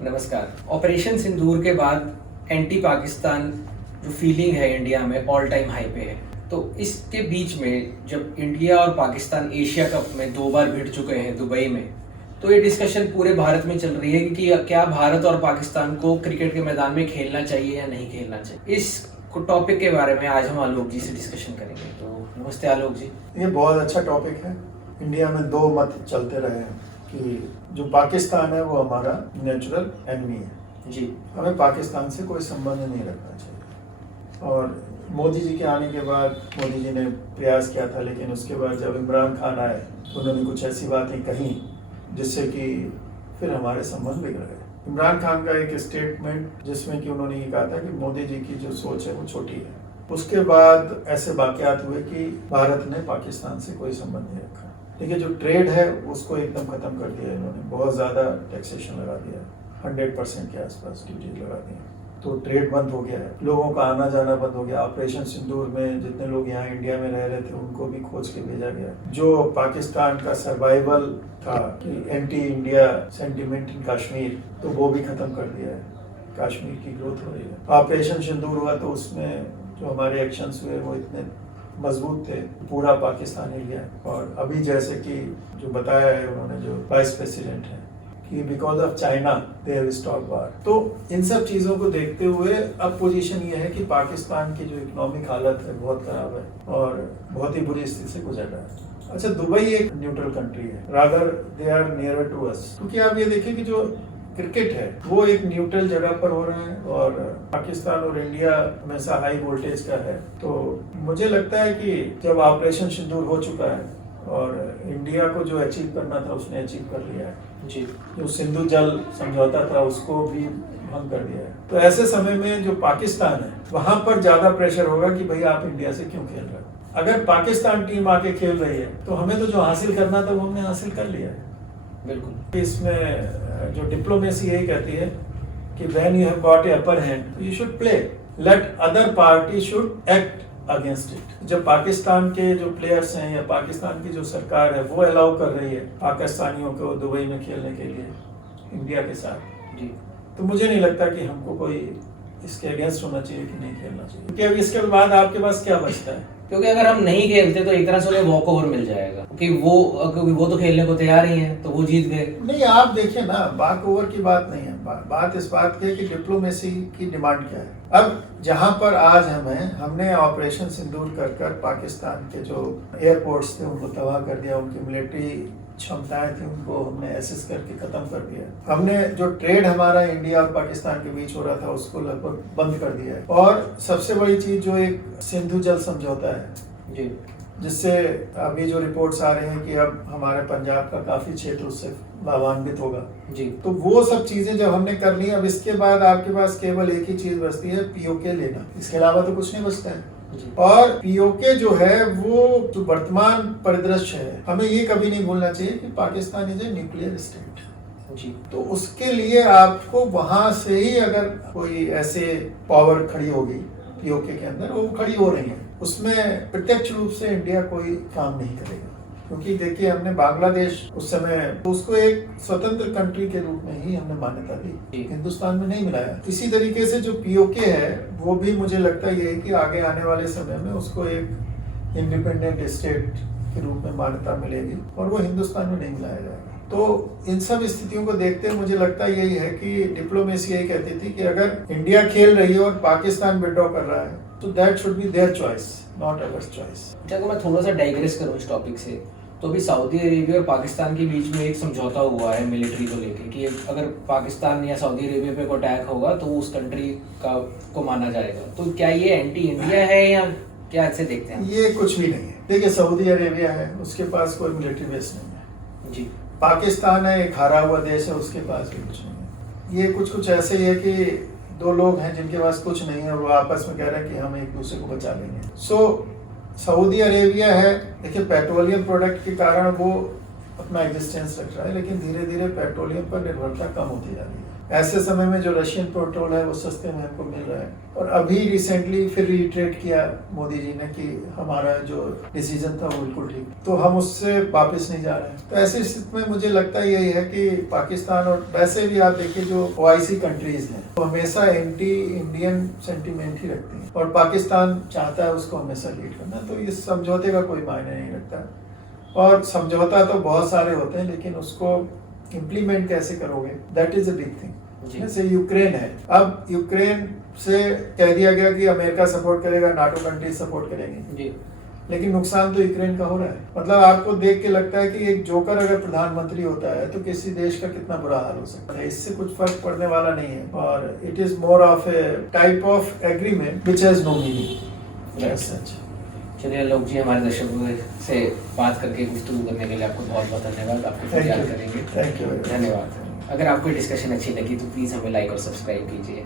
नमस्कार। ऑपरेशन सिंदूर के बाद एंटी पाकिस्तान जो फीलिंग है इंडिया में ऑल टाइम हाई पे है। तो इसके बीच में जब इंडिया और पाकिस्तान एशिया कप में 2 बार भिड़ चुके हैं दुबई में, तो ये डिस्कशन पूरे भारत में चल रही है कि क्या भारत और पाकिस्तान को क्रिकेट के मैदान में खेलना चाहिए या नहीं खेलना चाहिए। इस टॉपिक के बारे में आज हम आलोक जी से डिस्कशन करेंगे। तो नमस्ते आलोक जी। ये बहुत अच्छा टॉपिक है। इंडिया में दो मत चलते रहे हैं कि जो पाकिस्तान है वो हमारा नेचुरल एनिमी है जी, हमें पाकिस्तान से कोई संबंध नहीं रखना चाहिए। और मोदी जी के आने के बाद मोदी जी ने प्रयास किया था, लेकिन उसके बाद जब इमरान खान आए तो उन्होंने कुछ ऐसी बातें कही जिससे कि फिर हमारे संबंध बिगड़ गए। इमरान खान का एक स्टेटमेंट जिसमें कि उन्होंने ये कहा था कि मोदी जी की जो सोच है वो छोटी है। उसके बाद ऐसे वाकयात हुए कि भारत ने पाकिस्तान से कोई संबंध नहीं रखा। देखिए, जो ट्रेड है उसको एकदम खत्म कर दिया इन्होंने, बहुत ज़्यादा टैक्सेशन लगा दिया, 100% के आसपास ड्यूटी लगा दी। तो ट्रेड बंद हो गया है, लोगों का आना जाना बंद हो गया। ऑपरेशन सिंदूर में जितने लोग यहाँ इंडिया में रह रहे थे उनको भी खोज के भेजा गया। जो पाकिस्तान का सर्वाइवल था कि एंटी इंडिया सेंटिमेंट इन कश्मीर, तो वो भी खत्म कर दिया है। कश्मीर की ग्रोथ हो रही है। ऑपरेशन सिंदूर हुआ तो उसमें जो हमारे एक्शंस हुए वो इतने मजबूत थे, पूरा पाकिस्तान हिल गया। और अभी जैसे कि जो बताया है उन्होंने, जो वाइस प्रेसिडेंट है, कि because of China they have stopped war. तो इन सब चीज़ों को देखते हुए अब पोजीशन ये है कि पाकिस्तान की जो इकोनॉमिक हालत है बहुत खराब है और बहुत ही बुरी स्थिति से गुजर रहा है। अच्छा, दुबई एक न्यूट्रल कंट्री है, rather they are nearer to us, क्योंकि आप ये देखिए कि जो क्रिकेट है वो एक न्यूट्रल जगह पर हो रहा है और पाकिस्तान और इंडिया हमेशा हाई वोल्टेज का है। तो मुझे लगता है कि जब ऑपरेशन सिंदूर हो चुका है और इंडिया को जो अचीव करना था उसने अचीव कर लिया है जी, जो सिंधु जल समझौता था उसको भी भंग कर दिया है। तो ऐसे समय में जो पाकिस्तान है वहां पर ज्यादा प्रेशर होगा कि भाई आप इंडिया से क्यों खेल रहे हो। अगर पाकिस्तान टीम आके खेल रही है तो हमें तो जो हासिल करना था वो हमने हासिल कर लिया है। बिल्कुल। इसमें जो डिप्लोमेसी यही कहती है कि when you have got a upper hand you should play, let other party should act against it. जब पाकिस्तान के जो प्लेयर्स हैं या पाकिस्तान की जो सरकार है वो अलाउ कर रही है पाकिस्तानियों को दुबई में खेलने के लिए इंडिया के साथ जी, तो मुझे नहीं लगता कि हमको कोई इसके अगेंस्ट होना चाहिए कि नहीं खेलना चाहिए। क्योंकि अब इसके बाद आपके पास क्या बचता है? क्योंकि अगर हम नहीं खेलते तो एक तरह से उन्हें वॉक ओवर मिल जाएगा, क्योंकि वो तो खेलने को तैयार ही हैं, तो वो जीत गए। नहीं, आप देखिए ना, वॉक ओवर की बात नहीं है। बात इस बात की है कि डिप्लोमेसी की डिमांड क्या है। अब जहां पर आज हमने ऑपरेशन सिंदूर कर पाकिस्तान के जो एयरपोर्ट्स थे उनको तबाह कर दिया, उनकी मिलिट्री क्षमताएं थी उनको हमने एसेस करके खत्म कर दिया। हमने जो ट्रेड हमारा इंडिया और पाकिस्तान के बीच हो रहा था उसको लगभग बंद कर दिया है। और सबसे बड़ी चीज जो एक सिंधु जल समझौता है जी, जिससे अभी जो रिपोर्ट्स आ रहे हैं कि अब हमारे पंजाब का काफी क्षेत्र उससे लाभान्वित होगा जी, तो वो सब चीजें जब हमने कर ली, अब इसके बाद आपके पास केवल एक ही चीज बचती है, पीओके लेना। इसके अलावा तो कुछ नहीं बचता है। और पीओके जो है वो जो वर्तमान परिदृश्य है, हमें ये कभी नहीं भूलना चाहिए कि Pakistan is a nuclear state जी। तो उसके लिए आपको वहां से ही अगर कोई ऐसे पावर खड़ी होगी पीओके के अंदर, वो खड़ी हो रही है, उसमें प्रत्यक्ष रूप से इंडिया कोई काम नहीं करेगा। क्योंकि देखिए, हमने बांग्लादेश उस समय उसको एक स्वतंत्र कंट्री के रूप में ही हमने मान्यता दी, हिंदुस्तान में नहीं मिलाया। इसी तरीके से जो पीओके है वो भी मुझे लगता है कि आगे आने वाले समय में उसको एक इंडिपेंडेंट स्टेट के रूप में मान्यता मिलेगी और वो हिंदुस्तान में नहीं मिलाया जाएगा। तो इन सब स्थितियों को देखते हुए मुझे लगता है यही है कि डिप्लोमेसी यही कहती थी कि अगर इंडिया खेल रही है और पाकिस्तान विड्रॉ कर रहा है तो that should be their choice, not our choice. अगर मैं थोड़ा सा डाइग्रेस करूं इस टॉपिक से, तो अभी सऊदी अरेबिया और पाकिस्तान के बीच में एक समझौता हुआ है मिलिट्री को लेके कि अगर पाकिस्तान या सऊदी अरेबिया पे कोई अटैक होगा तो उस कंट्री को माना जाएगा। तो क्या ये एंटी इंडिया है या क्या ऐसे देखते हैं? ये कुछ भी नहीं है। देखिए, सऊदी अरेबिया है, उसके पास कोई मिलिट्री बेस नहीं है जी। पाकिस्तान है, एक हारा हुआ देश है, उसके पास भी कुछ नहीं है। ये कुछ ऐसे ही है कि दो लोग हैं जिनके पास कुछ नहीं है और वो आपस में कह रहे हैं कि हम एक दूसरे को बचा लेंगे। सऊदी अरेबिया है, देखिए पेट्रोलियम प्रोडक्ट के कारण वो अपना एग्जिस्टेंस रख रहा है, लेकिन धीरे धीरे पेट्रोलियम पर निर्भरता कम होती जा रही है। ऐसे समय में जो रशियन पेट्रोल है वो सस्ते में हमको मिल रहा है। और अभी रिसेंटली फिर रिट्रेट किया मोदी जी ने कि हमारा जो डिसीजन था वो बिल्कुल ठीक, तो हम उससे वापस नहीं जा रहे हैं। तो ऐसी स्थिति में मुझे लगता यही है कि पाकिस्तान, और वैसे भी आप देखिए जो ओआईसी कंट्रीज हैं वो हमेशा एंटी इंडियन सेंटीमेंट ही रखती हैं, और पाकिस्तान चाहता है उसको हमेशा लीड करना, तो इस समझौते का कोई मायने नहीं रखता। और समझौता तो बहुत सारे होते हैं, लेकिन उसको इम्प्लीमेंट कैसे करोगे, that is a big thing. जैसे यूक्रेन है, अब यूक्रेन से कह दिया गया कि अमेरिका सपोर्ट करेगा, नाटो कंट्री सपोर्ट करेंगे जी, लेकिन नुकसान तो यूक्रेन का हो रहा है। मतलब आपको देख के लगता है कि एक जोकर अगर प्रधानमंत्री होता है तो किसी देश का कितना बुरा हाल हो सकता है। इससे कुछ फर्क पड़ने वाला नहीं है, और it is more of a type of agreement which has no meaning as such. चलिए लोग जी, हमारे दर्शकों से बात करके गुफ्तगू करने के लिए आपको बहुत बहुत धन्यवाद। आपको याद करेंगे। थैंक यू, धन्यवाद। अगर आपको डिस्कशन अच्छी लगी तो प्लीज़ हमें लाइक और सब्सक्राइब कीजिए।